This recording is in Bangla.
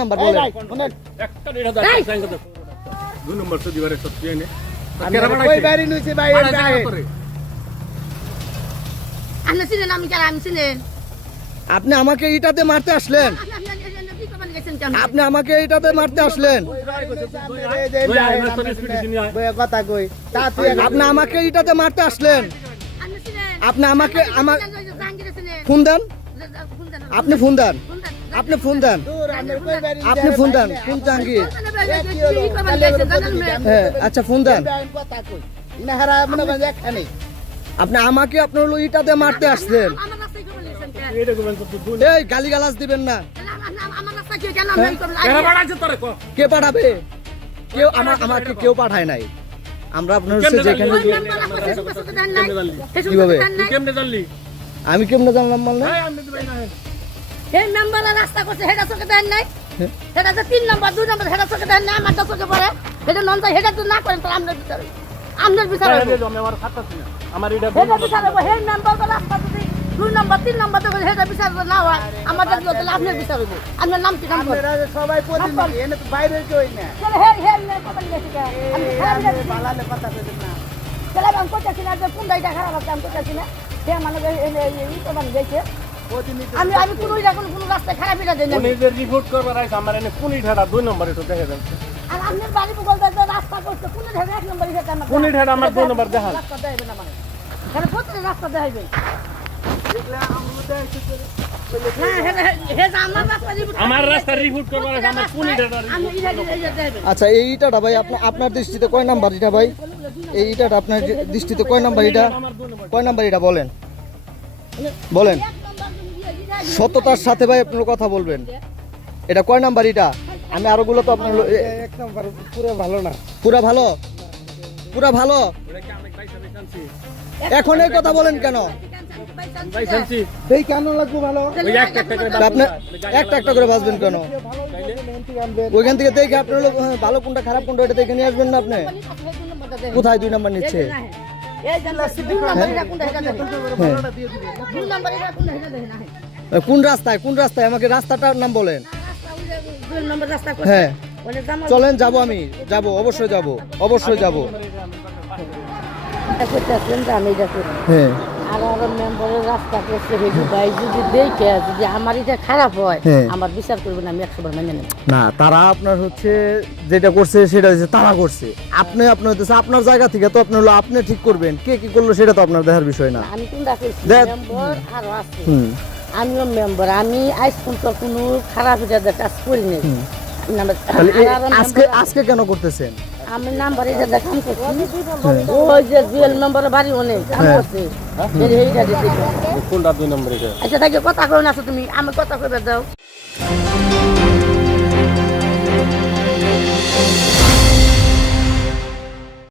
নাম্বার দুই তো দিবারে সত্যি কই নইছে ভাই করে? আপনি চিনেন আমি কেন আমি চিনেন আপনি আমাকে এইটাতে মারতে আসলেন আপনি আমাকে এইটাতে মারতে আসলেন কথা কই আপনি আমাকে এইটাতে মারতে আসলেন আপনি আমাকে আমার ফোন দেন আপনি ফোন দেন আপনি ফোন দেন। আপনি ফোন দেন ফোন দেন ফোন জাহাঙ্গীর? হ্যাঁ আচ্ছা ফোন দেন। মনে আপনি আমাকে আপনার হলো ইটাতে মারতে আসছেন। এই গালি গালাজ দিবেন না। তোরে ক? কে পাঠাবে? কেউ আমার আমাকে কেউ পাঠায় নাই। আমরা আপনার হচ্ছে যেখানে কীভাবে? আমি কেমনে জানলাম বল না। এই আমি না এই মেম্বারের রাস্তা করছে হেডা চোখে দেন নাই সেটা যে তিন নম্বর দুই নম্বর হেডা চোখে দেন নাই আমার তো চোখে পড়ে সেটা নন যায় হেডা তো না করেন তো আমরা বিচার আমরা বিচার এই আমি আমার এটা হেডা বিচার হইবো হেড মেম্বার রাস্তা যদি দুই নম্বর তিন নম্বর তো হেডা বিচার না হয় আমাদের তাহলে আপনার বিচার হইবো আপনার নাম কি নাম আপনারা সবাই প্রতিনিধি এনে তো বাইরে কই না হেড হেড কথা লিখেছি আমি খারাপ লিখেছি বালালে কথা কইতেন না তাহলে আমি করতেছি না যে কোন দায়টা খারাপ আছে আমি করতেছি না সে মানে ই তো মানে গেছে প্রতিনিধি আমি আমি কোনো ইটা কোনো কোনো রাস্তায় খারাপ এটা দেন উনি যে রিপোর্ট করবার আইছে আমার এনে কোন ইঠাটা দুই নম্বরে তো দেখা যাচ্ছে আর আপনার বাড়ি বলতে যে রাস্তা করছে কোন এক নম্বর হিসেবে আমার কোন আমার দুই নম্বর দেখান। রাস্তা দেখাইবে না মানে। তাহলে প্রত্যেক রাস্তা দেখাইবে। দেখলে আমরা দেখছি না হে হে যে আমার রাস্তা দিব আমার রাস্তা রিপোর্ট করবার আইছে আমার কোন ইঠাটা আমি ইটা ইটা দেখাইবে আচ্ছা এই ইটাটা ভাই আপনার আপনার দৃষ্টিতে কয় নাম্বার এটা ভাই? এই ইটাটা আপনার যে দৃষ্টিতে কয় নাম্বার এটা কয় নাম্বার এটা বলেন? বলেন। সততার সাথে ভাই আপনার কথা বলবেন। এটা কয় নাম্বার এটা? আমি আরও গুলো তো আপনার এক নম্বর পুরো ভালো না। পুরা ভালো? পুরা ভালো? এখন এই কথা বলেন কেন? এই কেন লাগবো ভালো? একটা একটা করে আপনি একটা একটা করে বাঁচবেন কেন? ওইখান থেকে দেখে আপনার হ্যাঁ, ভালো কোনটা খারাপ কোনটা এটা দেখে নিয়ে আসবেন না আপনি? কোথায় দুই নাম্বার নিচ্ছে? হ্যাঁ। কোন রাস্তায় কোন রাস্তায়? আমাকে রাস্তাটার নাম বলেন। হ্যাঁ। চলেন যাব আমি। যাব অবশ্যই যাব অবশ্যই যাব। হ্যাঁ। আর আর মেম্বারের রাস্তা করছে ভাই যদি দেখে যদি আমার এটা খারাপ হয় হ্যাঁ। আমার বিচার করবেন আমি একশো বার মেনে নেব। না তারা আপনার হচ্ছে যেটা করছে সেটা হচ্ছে তারা করছে। আপনি আপনার হচ্ছে আপনার জায়গা থেকে তো আপনি হলো আপনি ঠিক করবেন। কে কি করল সেটা তো আপনার দেখার বিষয় না। আমি কোনটা করছি? দেখ- মেম্বার আরও আছে। হুম। আমিও মেম্বার আমি আজ পর্যন্ত কোনো খারাপ জায়গা কাজ করি নাই। নাম্বার- আজকে আজকে কেন করতেছেন? আমি নাম্বার এটা দেখাম করছি ওই যে জুয়েল মেম্বার বাড়ি অনেক কাম হ্যাঁ। করছে এই এইটা কোনটা দুই নম্বরে? আচ্ছা তাকে কথা কই না তুমি আমি কথা কইবে দাও।